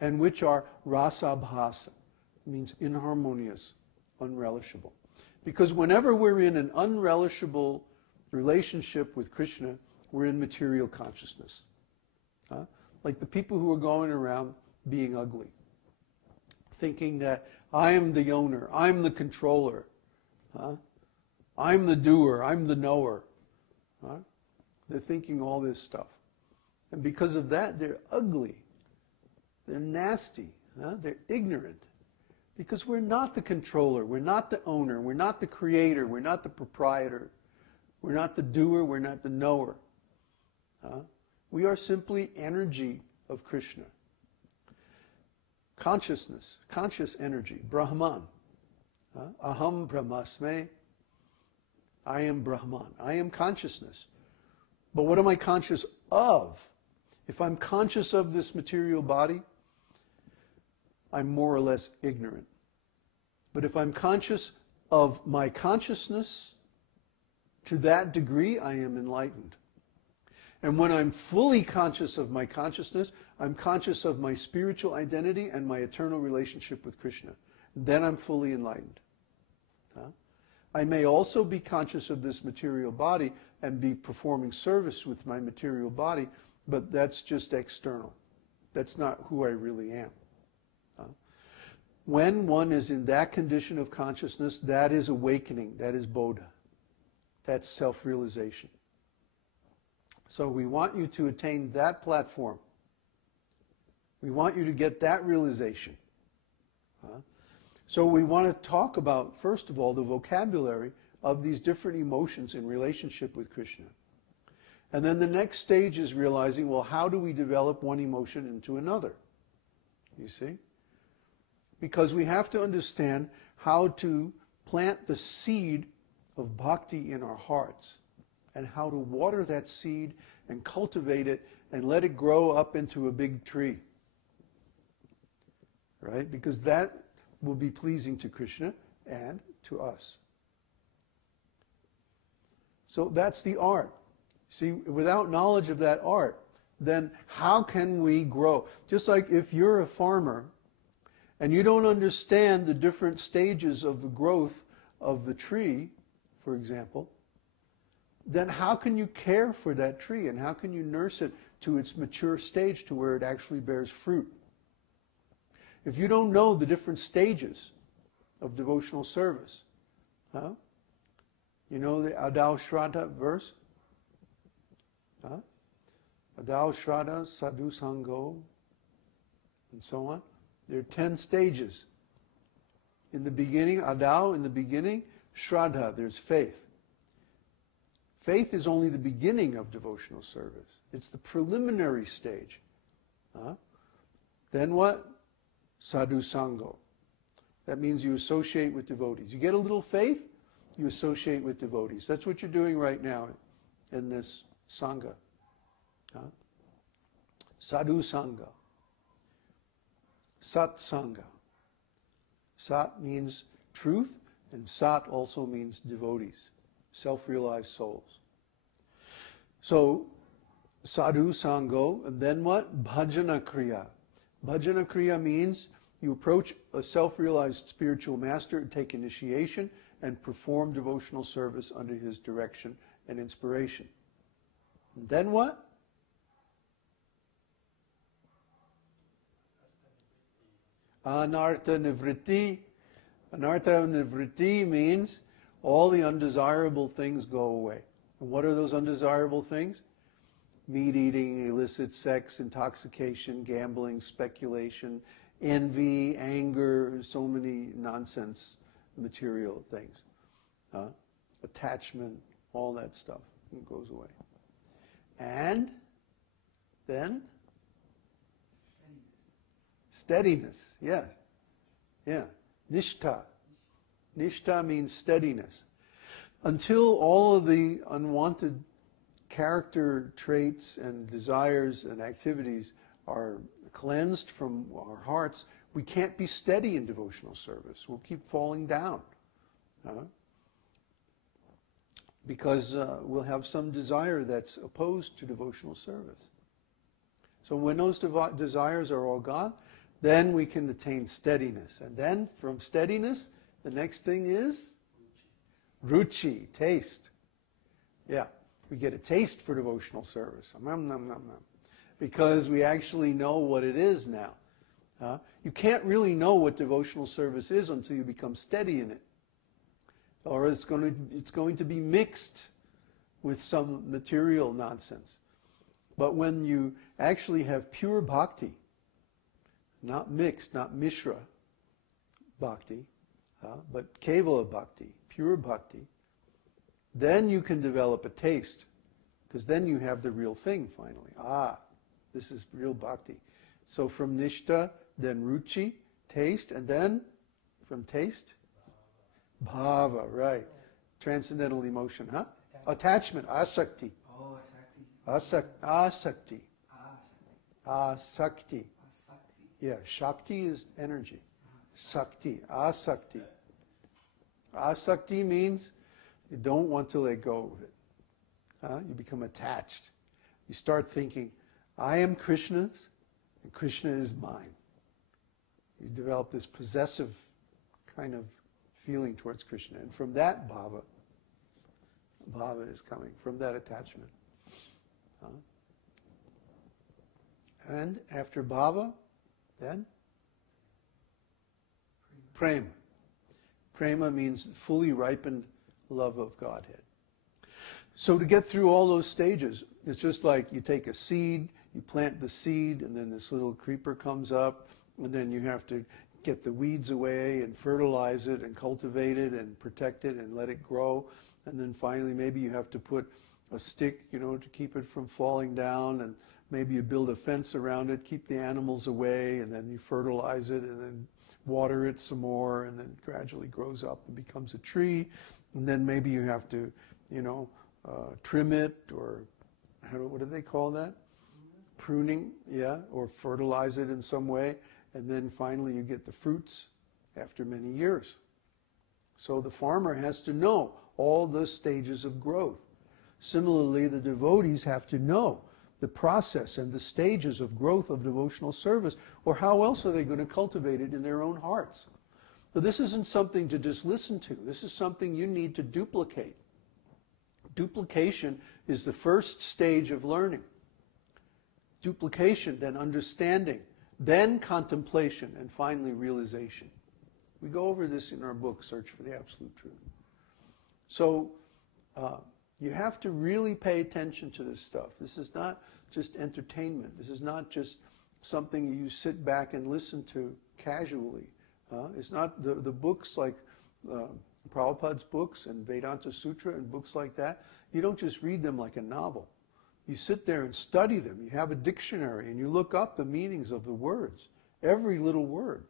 and which are rasabhasa, means inharmonious, unrelishable. Because whenever we're in an unrelishable relationship with Krishna, we're in material consciousness. Like the people who are going around being ugly, thinking that I am the owner, I'm the controller, I'm the doer, I'm the knower. They're thinking all this stuff. And because of that, they're ugly. They're nasty. They're ignorant. Because we're not the controller. We're not the owner. We're not the creator. We're not the proprietor. We're not the doer. We're not the knower. We are simply energy of Krishna. Consciousness, conscious energy, Brahman. Aham Brahmasme. I am Brahman. I am consciousness. But what am I conscious of? If I'm conscious of this material body, I'm more or less ignorant. But if I'm conscious of my consciousness, to that degree I am enlightened. And when I'm fully conscious of my consciousness, I'm conscious of my spiritual identity and my eternal relationship with Krishna. Then I'm fully enlightened. I may also be conscious of this material body and be performing service with my material body, but that's just external. That's not who I really am. When one is in that condition of consciousness, that is awakening, that is bodha. That's self-realization. So we want you to attain that platform. We want you to get that realization. So we want to talk about, first of all, the vocabulary of these different emotions in relationship with Krishna. And then the next stage is realizing, well, how do we develop one emotion into another? You see? Because we have to understand how to plant the seed of bhakti in our hearts and how to water that seed and cultivate it and let it grow up into a big tree. Right? Because that will be pleasing to Krishna and to us. So that's the art. See, without knowledge of that art, then how can we grow? Just like if you're a farmer and you don't understand the different stages of the growth of the tree, for example, then how can you care for that tree and how can you nurse it to its mature stage to where it actually bears fruit? If you don't know the different stages of devotional service, you know the Adau Shraddha verse? Adau Shraddha, Sadhu Sango, and so on. There are 10 stages. In the beginning, Adau, in the beginning, Shraddha, there's faith. Faith is only the beginning of devotional service. It's the preliminary stage. Then what? Sadhu Sango. That means you associate with devotees. You get a little faith, you associate with devotees. That's what you're doing right now in this Sangha. Sadhu Sangha. Sat Sangha. Sat means truth, and Sat also means devotees, self-realized souls. So, Sadhu Sango, and then what? Bhajana Kriya. Bhajana Kriya means you approach a self-realized spiritual master and take initiation and perform devotional service under his direction and inspiration. And then what? Anartha Nivritti. Anartha Nivritti means all the undesirable things go away. And what are those undesirable things? Meat eating, illicit sex, intoxication, gambling, speculation, envy, anger, so many nonsense material things. Attachment, all that stuff goes away. And then? Steadiness, yes. Yeah. Nishtha. Nishtha means steadiness. Until all of the unwanted character traits and desires and activities are cleansed from our hearts, we can't be steady in devotional service. We'll keep falling down. Because we'll have some desire that's opposed to devotional service. So when those desires are all gone, then we can attain steadiness. And then from steadiness, the next thing is ruchi, taste. Yeah, we get a taste for devotional service. Nom, nom, nom, nom. Because we actually know what it is now. You can't really know what devotional service is until you become steady in it. Or it's going to be mixed with some material nonsense. But when you actually have pure bhakti, not mixed, not mishra bhakti, but kevala bhakti, pure bhakti, then you can develop a taste. Because then you have the real thing finally. This is real bhakti. So from nishta, then ruchi, taste, and then from taste, bhava, right. Transcendental emotion, huh? Attachment, asakti. Asakti. Asakti. Yeah, shakti is energy. Sakti, asakti. Asakti means you don't want to let go of it. You become attached. You start thinking, I am Krishna's, and Krishna is mine. You develop this possessive kind of feeling towards Krishna. And from that bhava is coming, from that attachment. And after bhava, then prema. Prema means fully ripened love of Godhead. So to get through all those stages, it's just like you take a seed, you plant the seed, and then this little creeper comes up, and then you have to get the weeds away and fertilize it and cultivate it and protect it and let it grow. And then finally maybe you have to put a stick, to keep it from falling down, and maybe you build a fence around it, keep the animals away, and then you fertilize it and then water it some more, and then it gradually grows up and becomes a tree. And then maybe you have to, trim it, or what do they call that? Pruning, yeah, or fertilize it in some way. And then finally you get the fruits after many years. So the farmer has to know all the stages of growth. Similarly, the devotees have to know the process and the stages of growth of devotional service, or how else are they going to cultivate it in their own hearts? But this isn't something to just listen to. This is something you need to duplicate. Duplication is the first stage of learning. Duplication, then understanding, then contemplation, and finally realization. We go over this in our book, Search for the Absolute Truth. So you have to really pay attention to this stuff. This is not just entertainment. This is not just something you sit back and listen to casually. It's not the books like Prabhupada's books and Vedanta Sutra and books like that. You don't just read them like a novel. You sit there and study them. You have a dictionary and you look up the meanings of the words, every little word.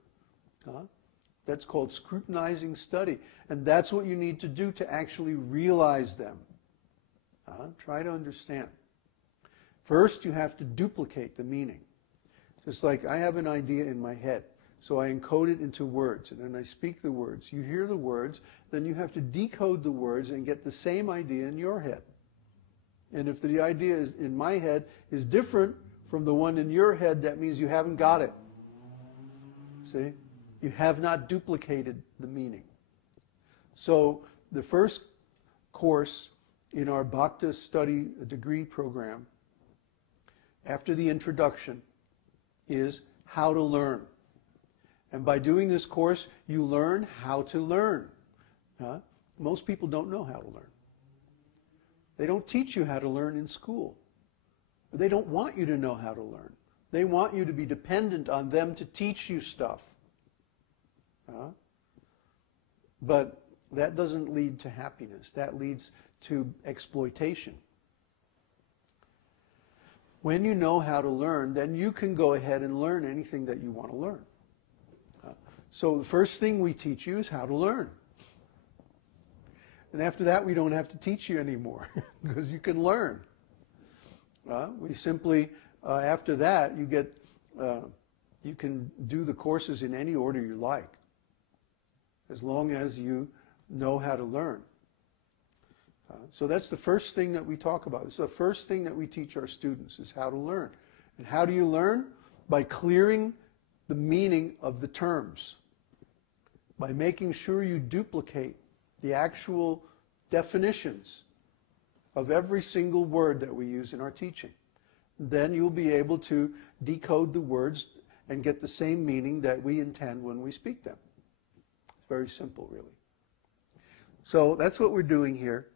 That's called scrutinizing study. And that's what you need to do to actually realize them. Try to understand. First, you have to duplicate the meaning. Just like I have an idea in my head, so I encode it into words, and then I speak the words. You hear the words, then you have to decode the words and get the same idea in your head. And if the idea is in my head is different from the one in your head, that means you haven't got it. See? You have not duplicated the meaning. So the first course in our Bhakti study degree program, after the introduction, is how to learn. And by doing this course, you learn how to learn. Most people don't know how to learn. They don't teach you how to learn in school. They don't want you to know how to learn. They want you to be dependent on them to teach you stuff. But that doesn't lead to happiness. That leads to exploitation. When you know how to learn, then you can go ahead and learn anything that you want to learn. So the first thing we teach you is how to learn. And after that, we don't have to teach you anymore because you can learn. We simply, after that, you can do the courses in any order you like, as long as you know how to learn. So that's the first thing that we talk about. It's the first thing that we teach our students is how to learn. And how do you learn? By clearing the meaning of the terms, by making sure you duplicate the actual definitions of every single word that we use in our teaching. Then you'll be able to decode the words and get the same meaning that we intend when we speak them. It's very simple, really. So that's what we're doing here.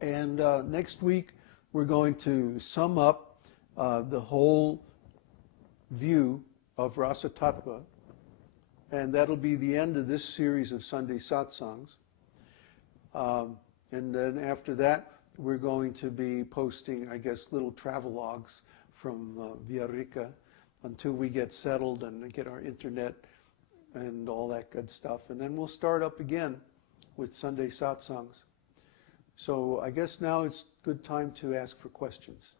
And next week, we're going to sum up the whole view of Rasa Tattva, and that'll be the end of this series of Sunday Satsangs. And then after that, we're going to be posting, I guess, little travelogues from Vyabhicari until we get settled and get our internet and all that good stuff. And then we'll start up again with Sunday Satsangs. So I guess now it's good time to ask for questions.